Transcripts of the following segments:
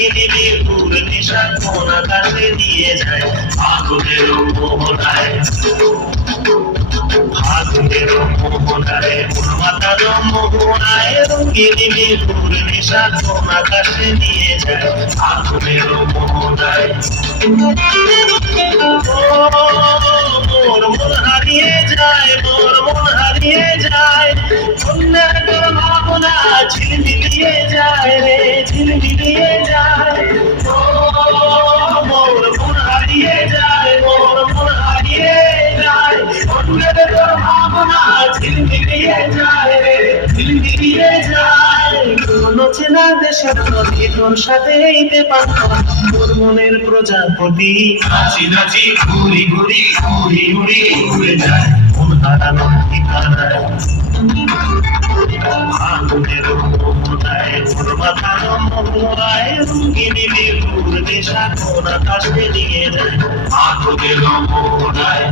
রঙ্গিনী বিপুর নেশা কোন আকাশে নিয়ে যায় আগুনের মোহনায় আগুনের মোহনায় মন মাতার মোহনায় রঙ্গিনী বিপুর নেশা কোন আকাশে নিয়ে যায় আগুনের মোহনায় মোর মন হারিয়ে যায় মোর মন হারিয়ে যায় অন্যের তোর ভাবনা ঝিলমিলিয়ে যায় রে ঝিলমিলিয়ে যায় মোর মন হারিয়ে যায় মোর মন হারিয়ে যায় অন্যের তোর ভাবনা ঝিলমিলিয়ে যায় রে ঝিলমিলিয়ে যায় কোন চেনা দেশের নদী তোর সাথে এইতে পারতাম তোর মনের প্রজাপতি নাচি নাচি ঘুরি ঘুরি ঘুরি ঘুরি ঘুরে যায় মন হারানো ঠিকানায় আগুনের মোহনায় তোর মাথার মোহনায় রঙ্গিনী বিপুর নেশা কোন আকাশে নিয়ে যায় আগুনের মোহনায়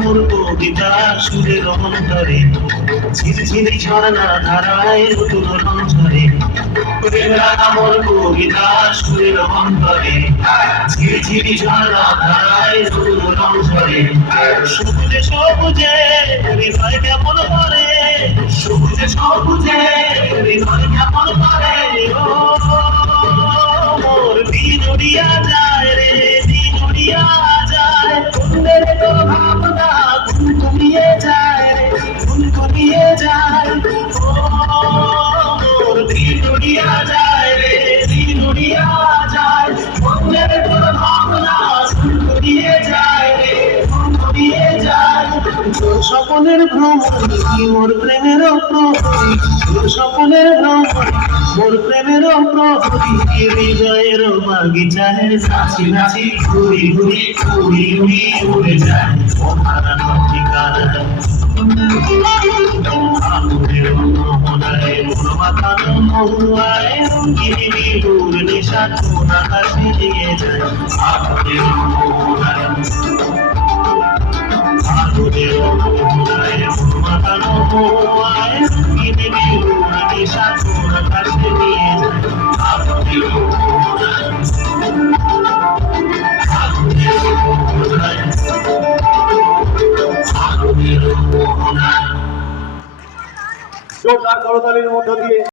মোর কবিতা সুরের অন্তরে ঝিলঝিলি ঝর্ণা ধারায় নতুন রং ঝরে মোর কবিতা সুরের অন্তরে ঝিলঝিলি ঝর্ণা ধারায় নতুন রং ঝরে সবুজে সবুজে হৃদয় কেমন করে সবুজে সবুজে হৃদয় কেমন করে মোর দিন উড়িয়া যায় রে দিন উড়িয়া যায় অন্যের তোর ভাবনা ঘুম ঘুমিয়ে যায় রে ঘুম ঘুমিয়ে যায় মোর দিন উড়িয়া যায় রে দিন উড়িয়া যায় অন্যের তোর ভাবনা ঘুম ঘুমিয়ে যায় রে ঘুম ঘুমিয়ে যায় তোর স্বপ্নের ভ্রমণী মোর প্রেমের প্রহরী তোর স্বপ্নের ভ্রমণী মোর প্রেমের প্রহরী হৃদয়ের বাগিচায় নাচি নাচি ঘুরি ঘুরি ঘুরি ঘুরি উড়ে যায় মন হারানো ঠিকানায় আগুনের মোহনায় মন মাতানো মোহনায় রঙ্গিনী বিপুর নেশা কোন আকাশে নিয়ে যায় আগুনের মোহনায় আগুনের মোহনায় মন মাতানো মোহনায় রঙ্গিনী বিপুর নেশা কোন আকাশে নিয়ে যায় আগুনের মোহনায় আগুনের মোহনায় আগুনের মোহনায় জোরদার করতালির মধ্য দিয়ে